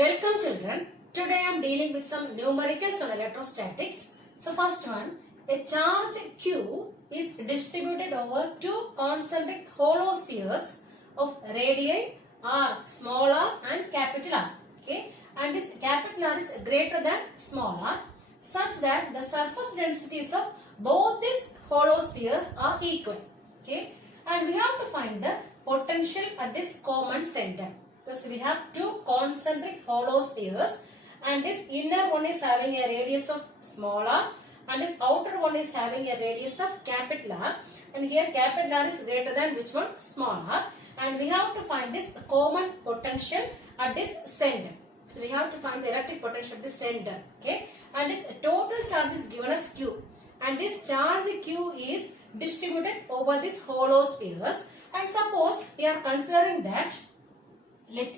Welcome children. Today I am dealing with some numericals on electrostatics. So first one, a charge Q is distributed over two concentric hollow spheres of radii r, small r and capital R. Okay, and this capital R is greater than small r such that the surface densities of both these hollow spheres are equal. Okay, and we have to find the potential at this common center. Because we have two concentric hollow spheres and this inner one is having a radius of small r and this outer one is having a radius of capital R, and here capital R is greater than which one? Small r, and we have to find this common potential at this center. So we have to find the electric potential at the center. Okay, and this total charge is given as Q, and this charge Q is distributed over these hollow spheres, and suppose we are considering that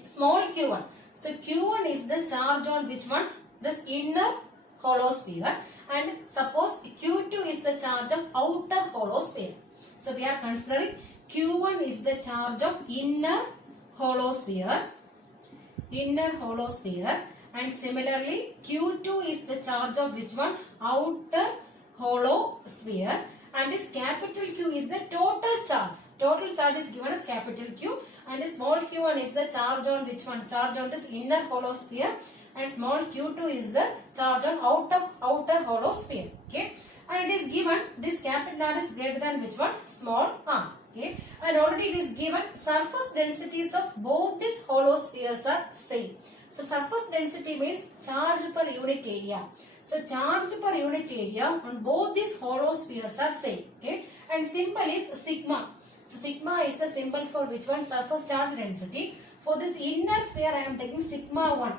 small q1. So q1 is the charge on which one? This inner hollow sphere, and suppose q2 is the charge of outer hollow sphere. So we are considering q1 is the charge of inner hollow sphere, and similarly q2 is the charge of which one? Outer hollow sphere, and this capital Q is the total charge. Total charge is given as capital Q, and this small q1 is the charge on which one? Charge on this inner hollow sphere, and small q2 is the charge on outer hollow sphere. Okay, and it is given this capital R is greater than which one? Small r. Okay, and already it is given surface densities of both these hollow spheres are same. So surface density means charge per unit area. So charge per unit area on both these hollow spheres are same. Okay, and symbol is sigma. So sigma is the symbol for which one? Surface charge density. For this inner sphere I am taking sigma 1.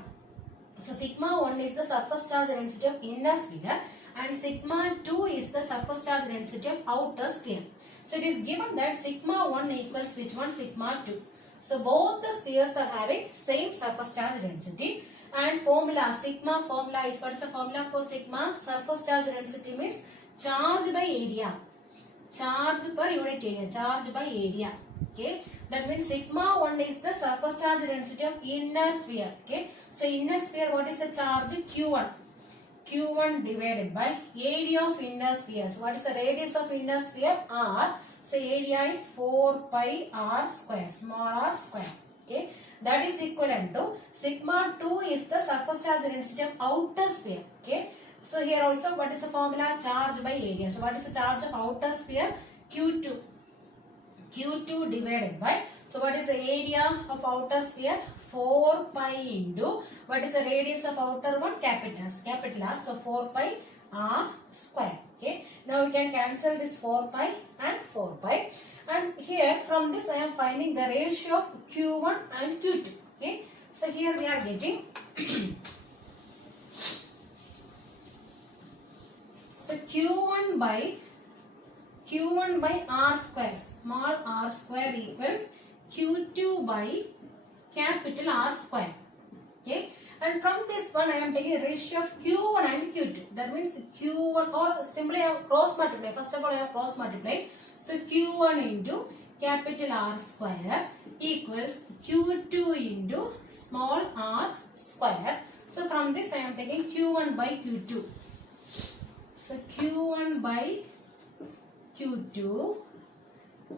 So sigma 1 is the surface charge density of inner sphere, and sigma 2 is the surface charge density of outer sphere. So it is given that sigma 1 equals which one? Sigma 2. So both the spheres are having same surface charge density, and sigma formula is, what is the formula for sigma? Surface charge density means charge by area. Charge per unit area, charge by area. Okay, that means sigma 1 is the surface charge density of inner sphere. Okay, so inner sphere, what is the charge? Q1. Q1 divided by area of inner sphere. So what is the radius of inner sphere? R. So area is 4 pi r square, small r square. Okay, that is equivalent to sigma 2 is the surface charge density of outer sphere. Okay, so here also what is the formula? Charge by area. So what is the charge of outer sphere? Q2. Q2 divided by, so what is the area of outer sphere? 4 pi into, what is the radius of outer one? Capital R. So 4 pi r square. Okay, now we can cancel this 4 pi and 4 pi, and here from this I am finding the ratio of Q1 and Q2. Okay, so here we are getting so Q1 by r square, small r square equals Q2 by capital R square. Okay, and from this one I am taking a ratio of Q1 and Q2. That means Q1, or simply I have cross multiply. First of all I have cross multiply. So Q1 into capital R square equals Q2 into small r square. So from this I am taking Q1 by Q2. So Q1 by Q2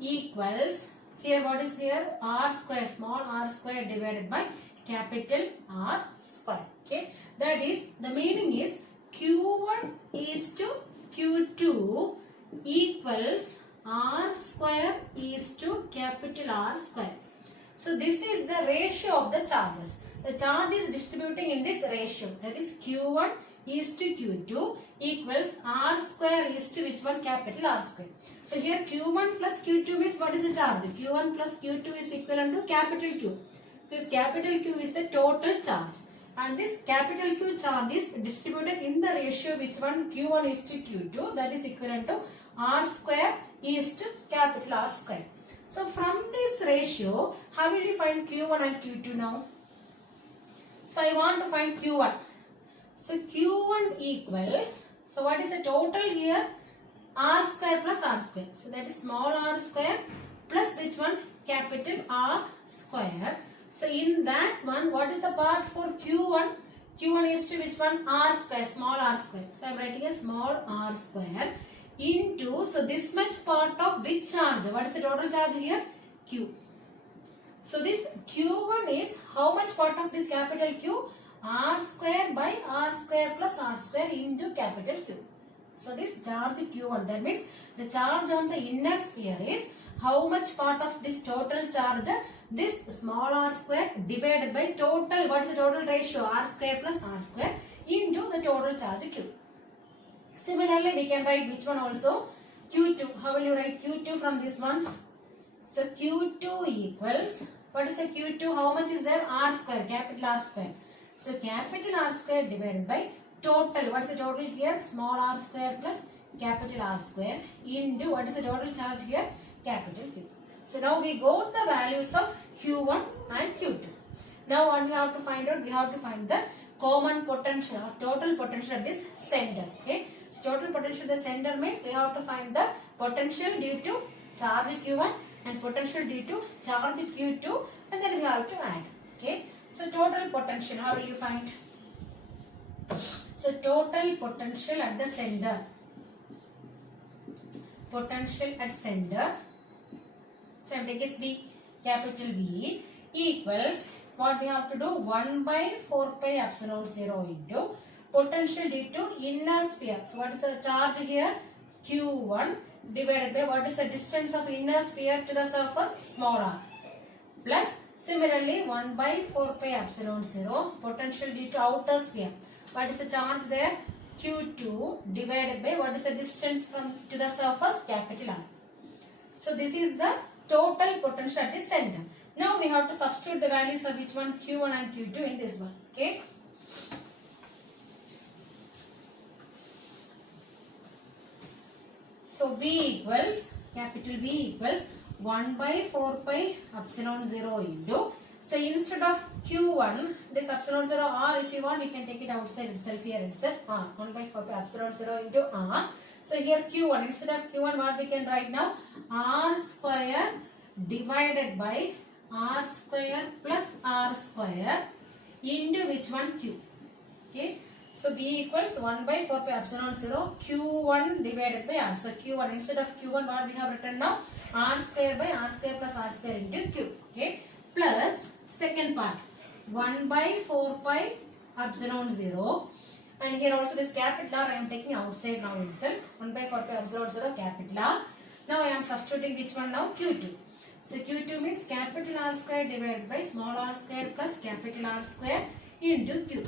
equals, here what is here? R square, small r square divided by capital R square. Okay, that is, the meaning is Q1 is to Q2 equals R square is to capital R square. So this is the ratio of the charges. The charge is distributing in this ratio, that is Q1 is to Q2 equals R square is to which one? Capital R square. So here Q1 plus Q2 means what is the charge? Q1 plus Q2 is equivalent to capital Q. This capital Q is the total charge, and this capital Q charge is distributed in the ratio which one? Q1 is to Q2, that is equivalent to R square is to capital R square. So from this ratio, how will you find Q1 and Q2 now? So I want to find Q1. So Q1 equals, so what is the total here? R square plus R square. So that is small r square plus which one? Capital R square. So in that one, what is the part for Q1? Q1 is to which one? R square, small r square. So I am writing a small r square into, so this much part of which charge? What is the total charge here? Q. So this Q1 is how much part of this capital Q? R square by R square plus R square into capital Q. So this charge Q1, that means the charge on the inner sphere is how much part of this total charge? This small r square divided by total, what is the total ratio? R square plus R square into the total charge Q. Similarly, we can write which one also? Q2. How will you write Q2 from this one? So Q2 equals, what is the Q2? How much is there? R square, capital R square. So capital R square divided by total, what is the total here? Small r square plus capital R square into, what is the total charge here? Capital Q. So now we got the values of Q1 and Q2. Now what we have to find out? We have to find the common potential or total potential at this center. Okay. So total potential at the center means we have to find the potential due to charge Q1 and potential due to charge Q2, and then we have to add. Okay. So total potential, how will you find? So total potential at the center. Potential at center. So I am taking B, capital B equals, what we have to do? 1 by 4 pi epsilon 0 into potential due to inner sphere. So what is the charge here? Q1 divided by what is the distance of inner sphere to the surface? Small r. Plus similarly 1 by 4 pi epsilon 0 potential due to outer sphere. What is the charge there? Q2 divided by what is the distance from to the surface? Capital R. So this is the total potential at the center. Now we have to substitute the values of which one? Q1 and Q2 in this one. Okay. So B equals, capital B equals 1 by 4 pi epsilon 0 into, so instead of Q1, this epsilon 0 R, if you want, we can take it outside itself here itself. R, 1 by 4 pi epsilon 0 into R. So here Q1, instead of Q1, what we can write now? R square divided by R square plus R square into which one? Q. Okay. So B equals 1 by 4 pi epsilon 0 Q1 divided by R. So Q1, instead of Q1, what we have written now? R square by R square plus R square into Q. Okay. Plus second part 1 by 4 pi epsilon 0, and here also this capital R I am taking outside now itself. 1 by 4 pi epsilon 0 capital R. Now I am substituting which one now? Q2. So Q2 means capital R square divided by small r square plus capital R square into Q.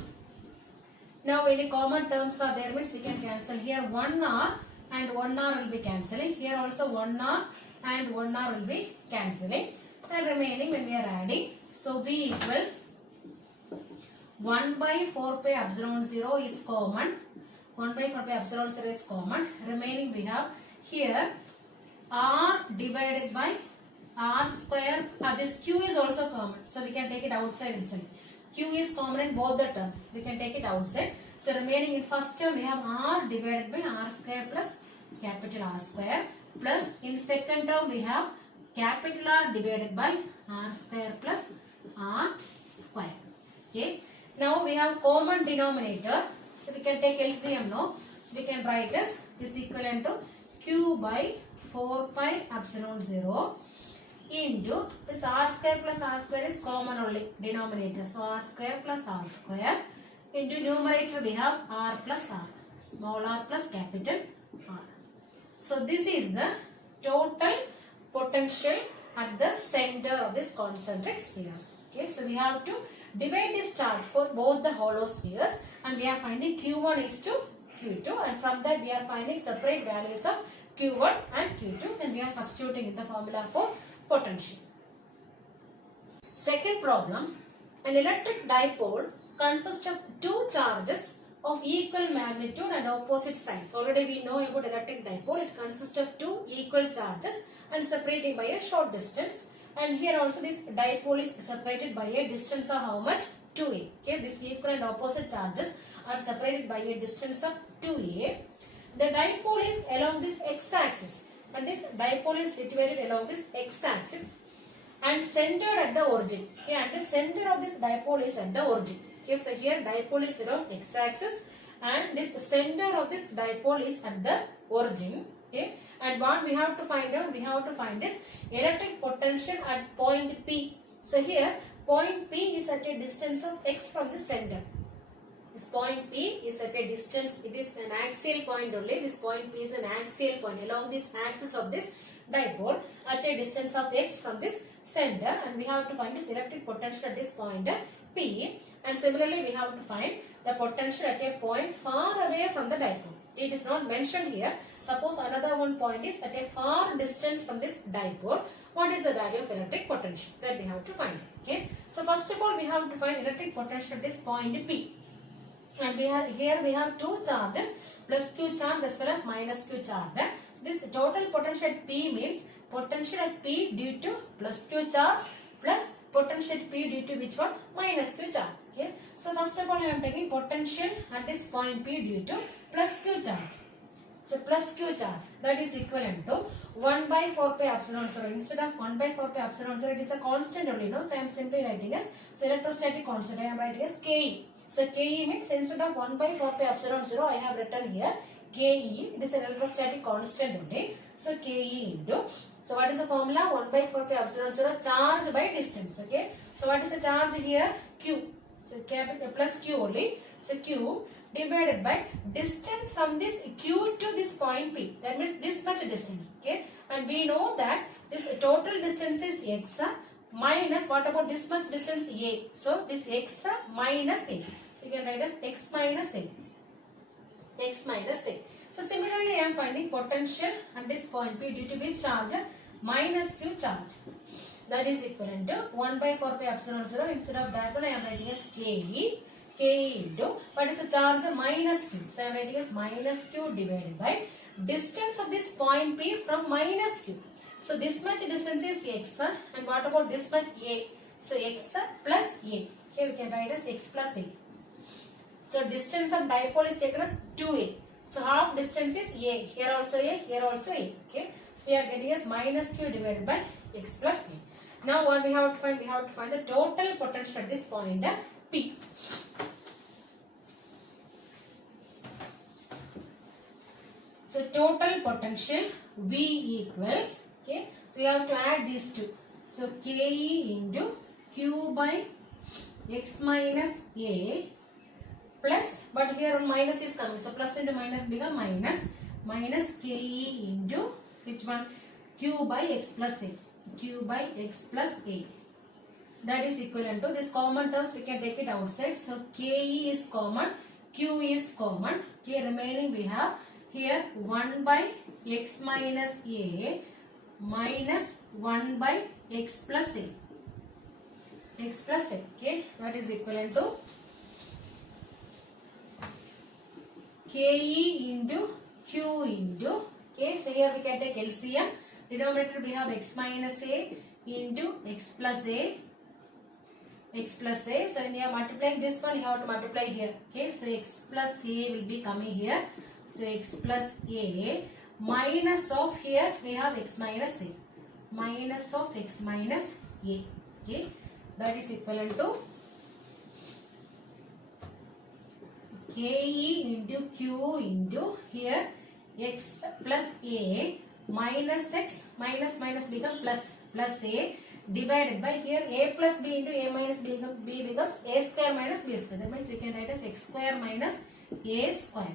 Now any common terms are there means we can cancel. Here 1R and 1R will be cancelling. Here also 1R and 1R will be cancelling. And remaining when we are adding. So B equals 1 by 4 pi epsilon 0 is common. 1 by 4 pi epsilon 0 is common. Remaining we have here R divided by R square. This Q is also common. So we can take it outside itself. Q is common in both the terms. We can take it outside. So remaining in first term we have R divided by R square plus capital R square. Plus in second term we have capital R divided by R square plus R square. Okay. Now we have common denominator. So we can take LCM now. So we can write as this equivalent to Q by 4 pi epsilon 0 into this R square plus R square is common only denominator. So R square plus R square into numerator we have R plus R. Small r plus capital R. So this is the total potential at the center of this concentric spheres. Okay, so we have to divide this charge for both the hollow spheres, and we are finding Q1 is to Q2, and from that we are finding separate values of Q1 and Q2. Then we are substituting in the formula for potential. Second problem, an electric dipole consists of two charges of equal magnitude and opposite signs. Already we know about electric dipole. It consists of two equal charges and separated by a short distance. And here also this dipole is separated by a distance of how much? 2a. Okay, these equal and opposite charges are separated by a distance of 2a. The dipole is along this x-axis, and this dipole is situated along this x-axis. and centered at the origin. Okay, and the center of this dipole is at the origin. Okay, so here dipole is around x-axis and this center of this dipole is at the origin. Okay, and what we have to find out? We have to find this electric potential at point P. So here point P is at a distance of x from the center. This point P is at a distance, it is an axial point only. This point P is an axial point along this axis of this dipole at a distance of x from this center, and we have to find this electric potential at this point P, and similarly we have to find the potential at a point far away from the dipole. It is not mentioned here. Suppose another one point is at a far distance from this dipole. What is the value of electric potential? That we have to find. Okay. So first of all we have to find electric potential at this point P. And here we have two charges, plus Q charge as well as minus Q charge. This total potential at P means potential at P due to plus Q charge plus potential at P due to which one? Minus Q charge. Okay. So first of all I am taking potential at this point P due to plus Q charge. So plus Q charge, that is equivalent to 1 by 4 pi epsilon 0. Instead of 1 by 4 pi epsilon 0, it is a constant only. No? So I am simply writing as, so electrostatic constant I am writing as Ke. So Ke means instead of 1 by 4 pi epsilon 0, I have written here Ke. It is an electrostatic constant only. So Ke into, so what is the formula? 1 by 4 pi epsilon 0 charge by distance. Okay. So what is the charge here? Q. So capital plus Q only. So Q divided by distance from this Q to this point P. That means this much distance. Okay. And we know that this total distance is x minus, what about this much distance? A. So this x minus A. So you can write as x minus A. X minus A. So similarly I am finding potential at this point P due to which charge? Minus Q charge. That is equivalent to 1 by 4 pi epsilon 0. Instead of that one I am writing as Ke. Ke into, what is the charge? Minus Q. So I am writing as minus Q divided by distance of this point P from minus Q. So this much distance is x, and what about this much? A. So x plus A. Okay, we can write as x plus A. So distance of dipole is taken as 2A. So half distance is A. Here also A, here also A. Okay. So we are getting as minus Q divided by x plus A. Now what we have to find? We have to find the total potential at this point P. So total potential V equals, okay, so we have to add these two. So Ke into Q by x minus A plus, but here minus is coming, so plus into minus become minus, minus Ke into which one? Q by x plus A. Q by x plus A. That is equivalent to this common terms, we can take it outside. So Ke is common, Q is common. Okay, remaining we have here 1 by x minus A minus 1 by x plus A. X plus A. Okay, that is equivalent to Ke into Q into. Okay, so here we can take LCM. Denominator we have x minus A into x plus A. X plus A. So when you are multiplying this one, you have to multiply here. Okay, so x plus A will be coming here. So x plus A minus of here we have x minus A. Minus of x minus A. Okay, that is equivalent to Ke into Q into here x plus A minus x minus become plus A divided by here A plus B into A minus B becomes A square minus B square. That means you can write as x square minus A square.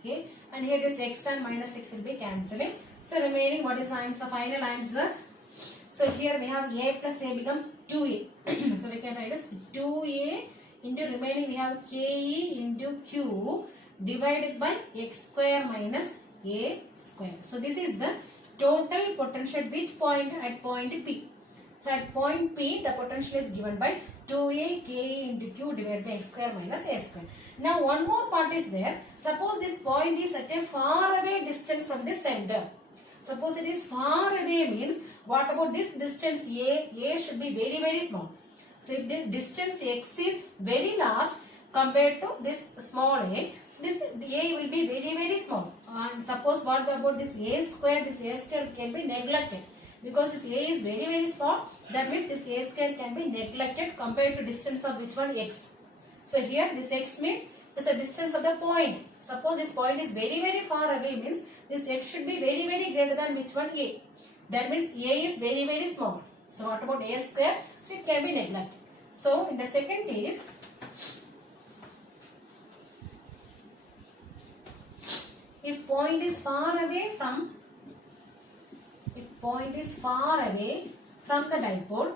Okay, and here this x and minus x will be cancelling. So remaining, what is the answer? Final answer. So here we have A plus A becomes 2A. So we can write as 2A into remaining we have Ke into Q divided by x square minus A square. So this is the total potential at which point? At point P. So at point P the potential is given by 2A Ke into Q divided by x square minus A square. Now one more part is there. Suppose this point is at a far away distance from the center. Suppose it is far away means what about this distance A? A should be very very small. So if the distance x is very large compared to this small a, so this a will be very very small. And suppose what about this a square can be neglected. Because this A is very very small, that means this A square can be neglected compared to distance of which one? X. So here this X means it's a distance of the point. Suppose this point is very very far away, means this X should be very very greater than which one? A. That means A is very very small. So what about A square? So it can be neglected. So in the second case, if point is far away from the dipole,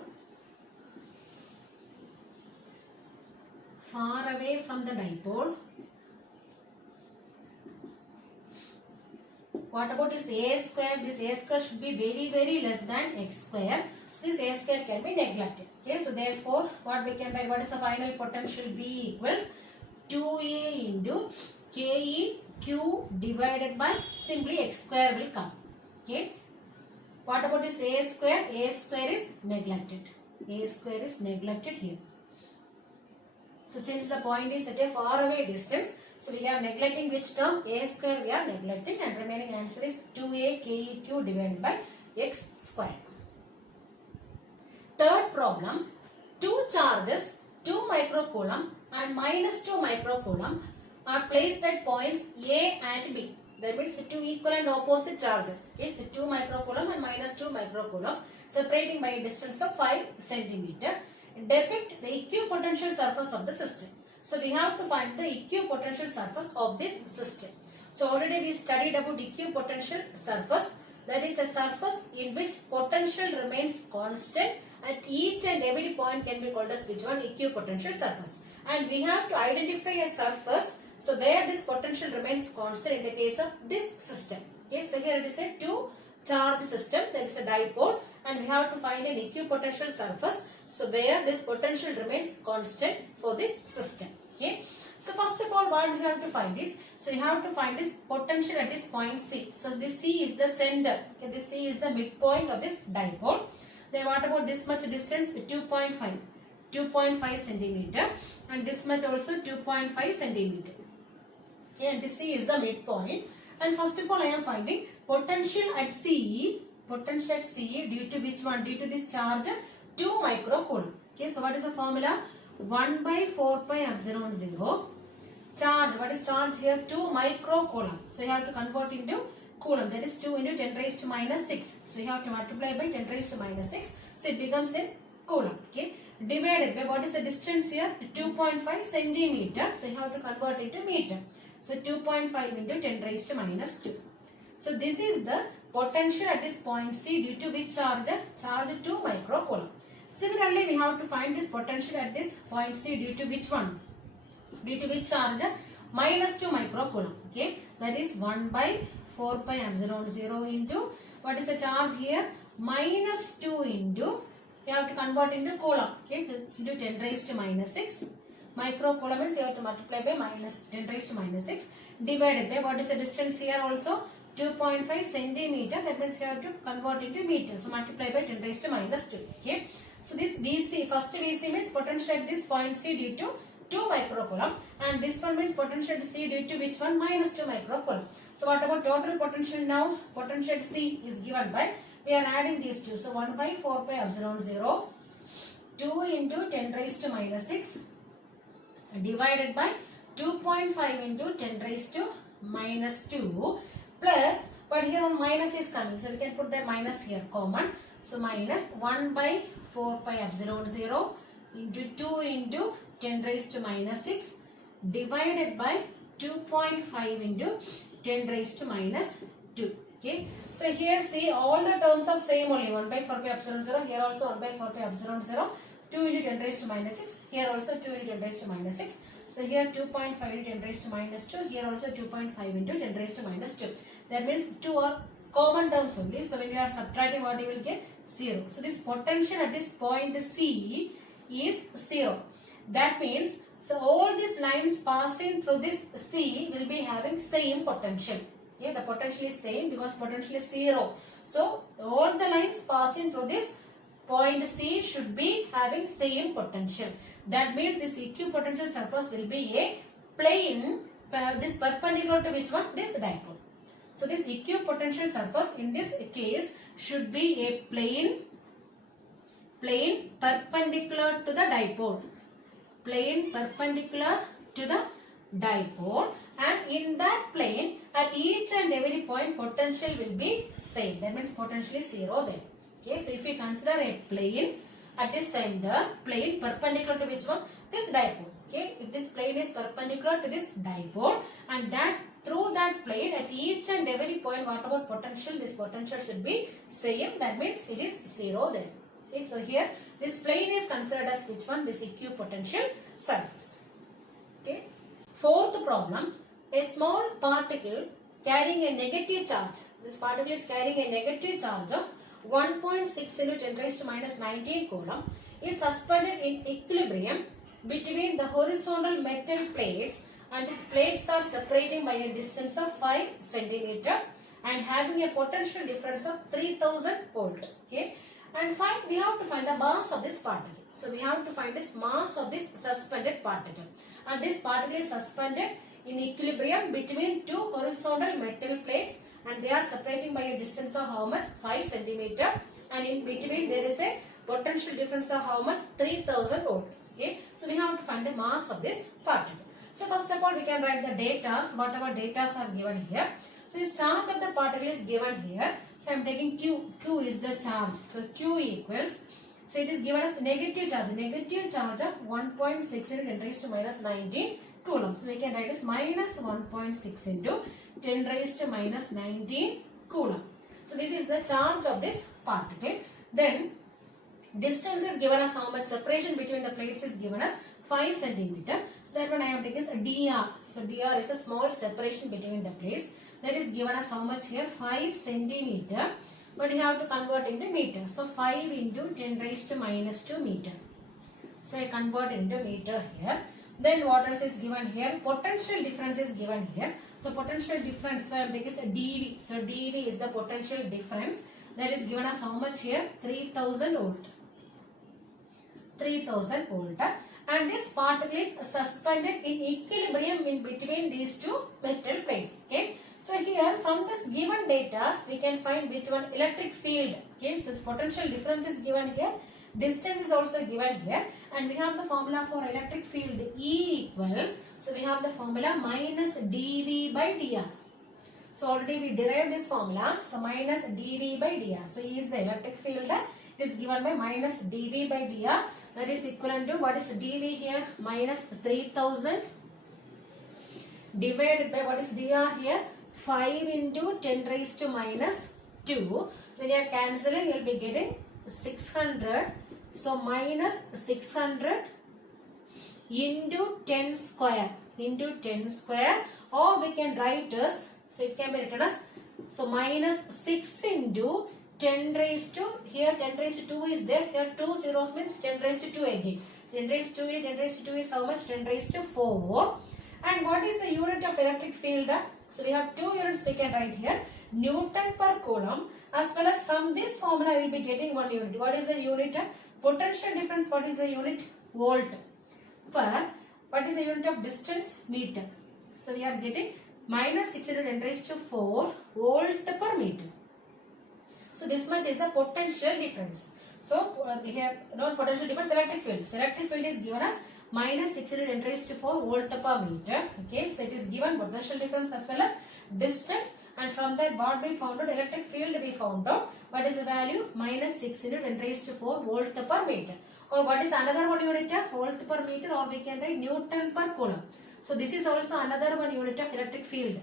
what about this A square? This A square should be very very less than X square. So this A square can be neglected. Okay, so therefore what we can write, what is the final potential? V equals 2A into KEQ divided by simply X square will come. Okay. What about this A square? A square is neglected. A square is neglected here. So since the point is at a far away distance, so we are neglecting which term? A square we are neglecting, and remaining answer is 2A KEQ divided by X square. Third problem, two charges 2 microcoulomb and minus 2 microcoulomb are placed at points A and B. That means two equal and opposite charges. Okay, so 2 microcoulomb and minus 2 microcoulomb separating by a distance of 5 centimeter. Depict the equipotential surface of the system. So we have to find the equipotential surface of this system. So already we studied about equipotential surface. That is a surface in which potential remains constant at each and every point can be called as which one? Equipotential surface. And we have to identify a surface so where this potential remains constant in the case of this system. Okay, so here it is a two charge system, that is a dipole, and we have to find an equipotential surface so where this potential remains constant for this system. Okay, so first of all what we have to find is, so you have to find this potential at this point C. So this C is the center. Okay, this C is the midpoint of this dipole. Then what about this much distance? 2.5 centimeter, and this much also 2.5 centimeter. Okay, and this C is the midpoint. And first of all I am finding potential at C due to which one? Due to this charge 2 microcoulomb. Okay, so what is the formula? 1 by 4 pi epsilon 0. Charge, what is charge here? 2 microcoulomb. So you have to convert into coulomb, that is 2 into 10 raised to minus 6. So you have to multiply by 10 raised to minus 6. So it becomes a coulomb. Okay, divided by what is the distance here? 2.5 centimeter. So you have to convert into meter. So 2.5 into 10 raised to minus 2. So this is the potential at this point C due to which charge? Charge 2 microcoulomb. Similarly, we have to find this potential at this point C due to which one? Due to which charge? Minus 2 microcoulomb. Okay, that is 1 by 4 pi epsilon 0 into what is the charge here? Minus 2 into, you have to convert into coulomb. Okay, so into 10 raised to minus 6. Microcoulomb means you have to multiply by minus 10 raised to minus 6 divided by what is the distance here also? 2.5 centimeter. That means you have to convert into meter. So multiply by 10 raised to minus 2. Okay. So this VC, first VC means potential at this point C due to 2 microcoulomb, and this one means potential at C due to which one? Minus 2 microcoulomb. So what about total potential now? Potential at C is given by, we are adding these two. So 1 by 4 pi epsilon 0, 2 into 10 raised to minus 6 divided by 2.5 into 10 raised to minus 2 plus, but here on minus is coming, so we can put the minus here common. So minus 1 by 4 pi epsilon 0 into 2 into 10 raised to minus 6 divided by 2.5 into 10 raised to minus 2. Okay, so here see all the terms are same only. 1 by 4 pi epsilon 0, here also 1 by 4 pi epsilon 0, 2 into 10 raised to minus 6, here also 2 into 10 raised to minus 6. So here 2.5 into 10 raised to minus 2, here also 2.5 into 10 raised to minus 2. That means 2 are common terms only. So when we are subtracting, what you will get? 0. So this potential at this point C is 0. That means, so all these lines passing through this C will be having same potential. Okay, the potential is same because potential is 0. So all the lines passing through this point C should be having same potential. That means this equipotential surface will be a plane, this perpendicular to which one? This dipole. So this equipotential surface in this case should be a plane perpendicular to the dipole. Plane perpendicular to the dipole, and in that plane at each and every point potential will be same. That means potential is 0 there. Okay, so if we consider a plane at the center, plane perpendicular to which one? This dipole. Okay, if this plane is perpendicular to this dipole, and that through that plane at each and every point, what about potential? This potential should be same. That means it is 0 there. Okay, so here this plane is considered as which one? This equipotential surface. Okay. Fourth problem, a small particle carrying a negative charge. This particle is carrying a negative charge of 1.6 into 10 raised to minus 19 coulomb is suspended in equilibrium between the horizontal metal plates, and its plates are separating by a distance of 5 centimeter and having a potential difference of 3000 volt. Okay. And we have to find the mass of this particle. So we have to find this mass of this suspended particle. And this particle is suspended in equilibrium between two horizontal metal plates, and they are separating by a distance of how much? 5 centimeter. And in between there is a potential difference of how much? 3000 volt. Okay. So we have to find the mass of this particle. So first of all we can write the data. So whatever data are given here. So this charge of the particle is given here. So I am taking Q. Q is the charge. So Q equals, so it is given as negative charge of 1.6 into 10 raised to minus 19 coulomb. So we can write as minus 1.6 into 10 raised to minus 19 coulomb. So this is the charge of this particle. Then distance is given as how much? Separation between the plates is given as 5 centimeter. So that one I have taken is dr. So dr is a small separation between the plates. That is given as how much here? 5 centimeter. But you have to convert into meter. So 5 into 10 raised to minus 2 meter. So I convert into meter here. Then what else is given here? Potential difference is given here. So potential difference because dV. So dV is the potential difference. That is given as how much here? 3000 volt. 3000 volt. And this particle is suspended in equilibrium in between these two metal plates. Okay. So here from this given data we can find which one? Electric field. Okay. So potential difference is given here. Distance is also given here, and we have the formula for electric field. E equals, so we have the formula minus dV by dr. So already we derived this formula. So minus dV by dr. So E is the electric field. It is given by minus dV by dr. That is equivalent to, what is dV here? Minus 3000 divided by, what is dr here? 5 into 10 raised to minus 2. So you are cancelling, you will be getting 600. So minus 600 into 10 square or we can write as, so it can be written as, so minus 6 into 10 raised to, here 10 raised to 2 is there, here 2 zeros means 10 raised to 2 again. So 10 raised to 2 into 10 raised to 2 is how much? 10 raised to 4. And what is the unit of electric field? So we have two units we can write here. Newton per coulomb, as well as from this formula we will be getting one unit. What is the unit? Potential difference, what is the unit? Volt. Per, what is the unit of distance? Meter. So we are getting minus 6 into 10 raised to 4 volt per meter. So this much is the potential difference. So we have not potential difference, electric field. So electric field is given as minus 6 into 10 raised to 4 volt per meter. Okay, so it is given potential difference as well as distance, and from that what we found out? Electric field we found out. What is the value? Minus 6 into 10 raised to 4 volt per meter. Or what is another one unit? Volt per meter, or we can write Newton per coulomb. So this is also another one unit of electric field.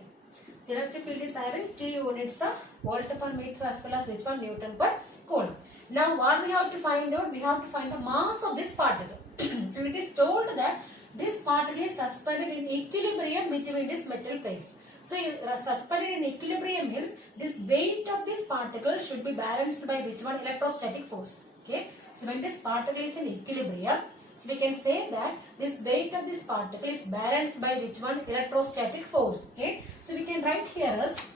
Electric field is having 2 units of volt per meter as well as which one? Newton per coulomb. Now what we have to find out? We have to find the mass of this particle. And it is told that this particle is suspended in equilibrium between these metal plates. So suspended in equilibrium means this weight of this particle should be balanced by which one? Electrostatic force. Okay. So when this particle is in equilibrium, so we can say that this weight of this particle is balanced by which one? Electrostatic force. Okay. So we can write here as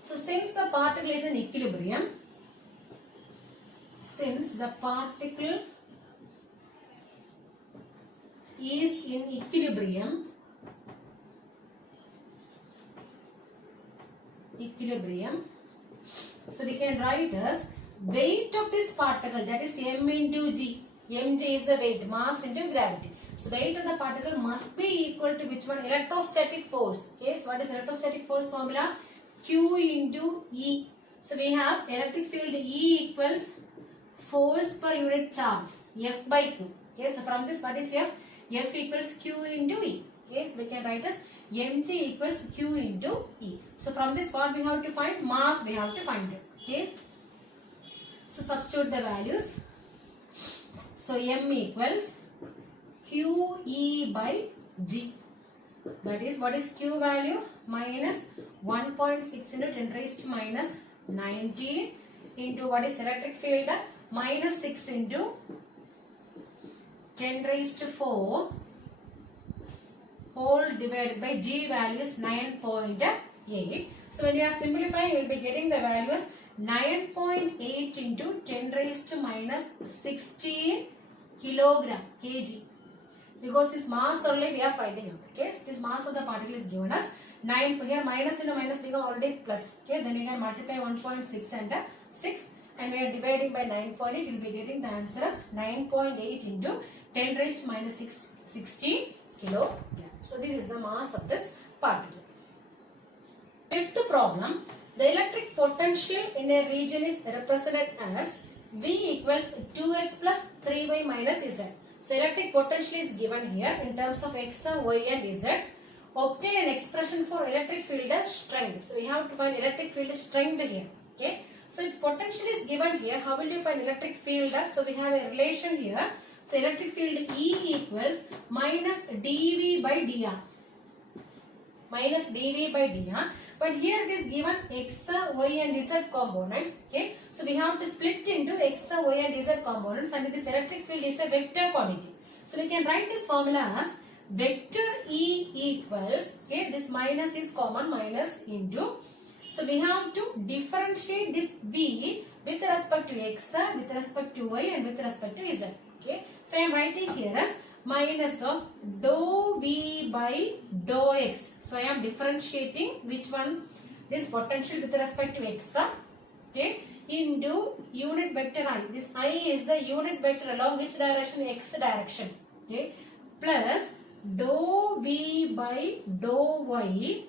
so since the particle is in equilibrium, since the particle is in equilibrium, equilibrium. So we can write as weight of this particle, that is m into g. mg is the weight, mass into gravity. So weight of the particle must be equal to which one? Electrostatic force. Okay, so what is electrostatic force formula? Q into E. So we have electric field E equals force per unit charge, F by Q. Okay, so from this what is F? F equals Q into E. Okay, so we can write as mg equals Q into E. So from this what we have to find? Mass we have to find it. Okay, so substitute the values. So m equals QE by G. That is, what is Q value? Minus 1.6 into 10 raised to minus 19 into what is electric field? Minus 6 into 10 raised to 4 whole divided by G value is 9.8. So when you are simplifying, you will be getting the values 9.8 into 10 raised to minus 16 kilogram kg. Because this mass only we are finding out. Okay, so this mass of the particle is given as 9. Here minus into minus become already plus. Okay, then we can multiply 1.6 and 6, and we are dividing by 9.8. You will be getting the answer as 9.8 into 10 raised to minus 16 kilogram. So this is the mass of this particle. Fifth problem, the electric potential in a region is represented as V equals 2x plus 3y minus z. So electric potential is given here in terms of x, y and z. Obtain an expression for electric field strength. So we have to find electric field strength here. Okay. So if potential is given here, how will you find electric field? So we have a relation here. So electric field E equals minus dV by dr. Minus dV by dr. But here it is given x, y and z components. Okay. So we have to split into x, y and z components, and this electric field is a vector quantity. So we can write this formula as vector E equals, okay, this minus is common, minus into. So we have to differentiate this V with respect to x, with respect to y and with respect to z. Okay. So I am writing here as minus of dou V by dou x. So I am differentiating which one? This potential with respect to x, okay, into unit vector I. This I is the unit vector along which direction? X direction. Okay, plus dou V by dou y.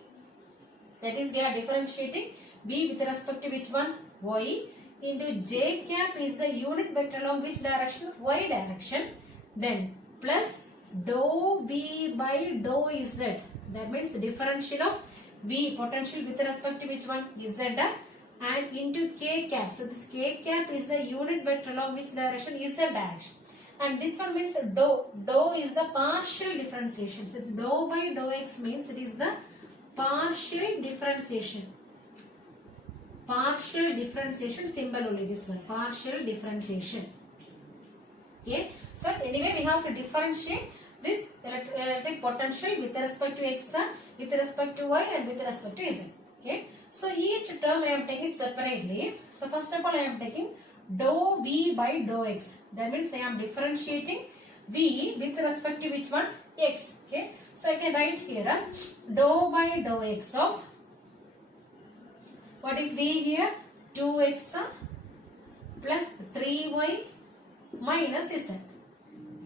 That is, we are differentiating V with respect to which one? Y, into j cap is the unit vector along which direction? Y direction. Then plus dou V by dou z. That means the differential of V potential with respect to which one? Z, and into k cap. So this k cap is the unit vector along which direction? Z direction. And this one means dou. Dou is the partial differentiation. So it's dou by dou x means it is the partial differentiation. Partial differentiation symbol only, this one. Partial differentiation. Okay. So anyway, we have to differentiate this electric potential with respect to x, with respect to y and with respect to z. Okay. So each term I am taking separately. So first of all I am taking dou V by dou x. That means I am differentiating V with respect to which one? X. Okay. So I can write here as dou by dou x of, what is V here? 2x plus 3y minus z.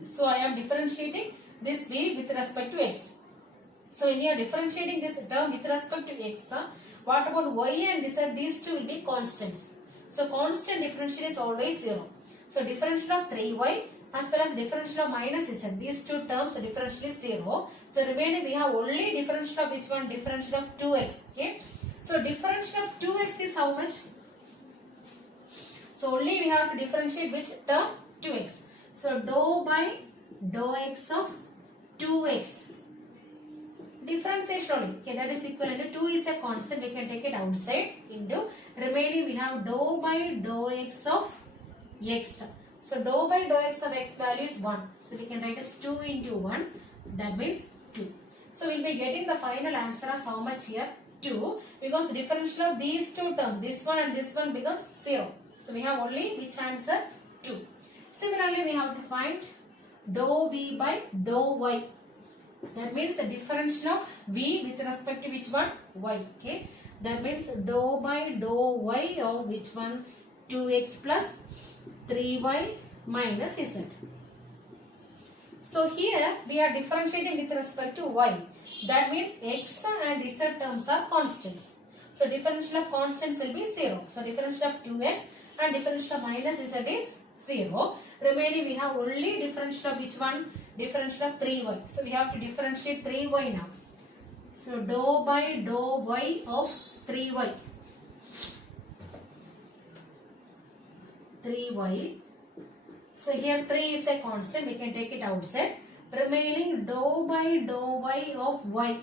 So I am differentiating this V with respect to x. So when you are differentiating this term with respect to x, what about y and z? These two will be constants. So constant differential is always 0. So differential of 3y as well as differential of minus z. These two terms differential is 0. So remaining we have only differential of which one? Differential of 2x. Okay. So differential of 2x is how much? So only we have to differentiate which term? 2x. So dou by dou x of 2x. Differentiation only. Okay, that is equivalent to 2 is a constant. We can take it outside into remaining we have dou by dou x of x. So dou by dou x of x value is 1. So we can write as 2 into 1. That means 2. So we will be getting the final answer as how much here? 2. Because differential of these two terms, this one and this one becomes 0. So we have only which answer? 2. Similarly, we have to find dou V by dou y. That means the differential of V with respect to which one? Y. Okay. That means dou by dou y of which one? 2x plus 3y minus z. So here we are differentiating with respect to y. That means x and z terms are constants. So differential of constants will be 0. So differential of 2x and differential of minus z is 0. Remaining we have only differential of which one? Differential of 3y. So we have to differentiate 3y now. So dou by dou y of 3y. 3y. So here 3 is a constant. We can take it outside. Remaining dou by dou y of y.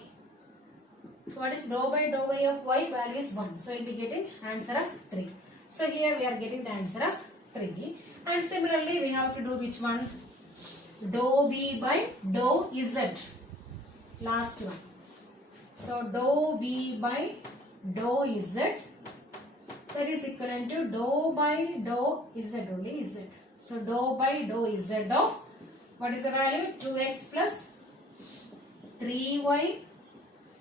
So what is dou by dou y of y? Value is 1. So we will be getting answer as 3. So here we are getting the answer as 3. And similarly we have to do which one? Dou v by dou z. Last one. So dou v by dou z, that is equivalent to dou by dou z only z. So dou by dou z of what is the value? 2x plus 3y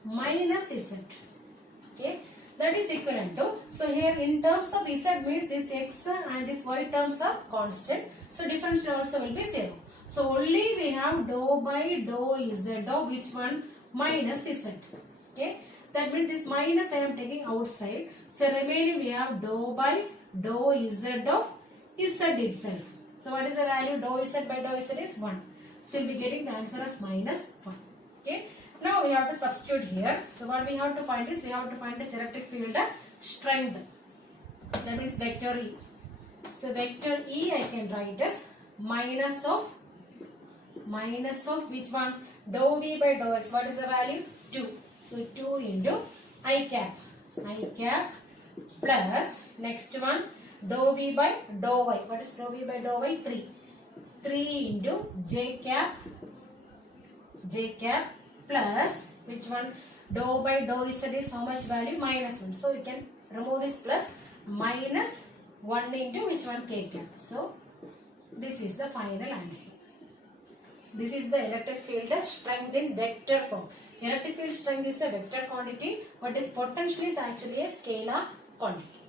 minus z. Okay, that is equivalent to. So here in terms of z means this x and this y terms are constant. So differential also will be 0. So only we have dou by dou z of which one? Minus z. Okay, that means this minus I am taking outside. So remaining we have dou by dou z of z itself. So what is the value? Dou z by dou z is 1. So we will be getting the answer as minus 1. Okay. Now we have to substitute here. So what we have to find is we have to find this electric field strength. That means vector E. So vector E I can write as minus of which one? Dou v by dou x. What is the value? 2. So 2 into I cap plus next one dou v by dou y. What is dou v by dou y? 3. 3 into j cap plus which one? Dou by dou z is how much value? Minus 1. So we can remove this plus minus 1 into which one? K cap. So this is the final answer. This is the electric field strength in vector form. Electric field strength is a vector quantity, but its potential is actually a scalar quantity.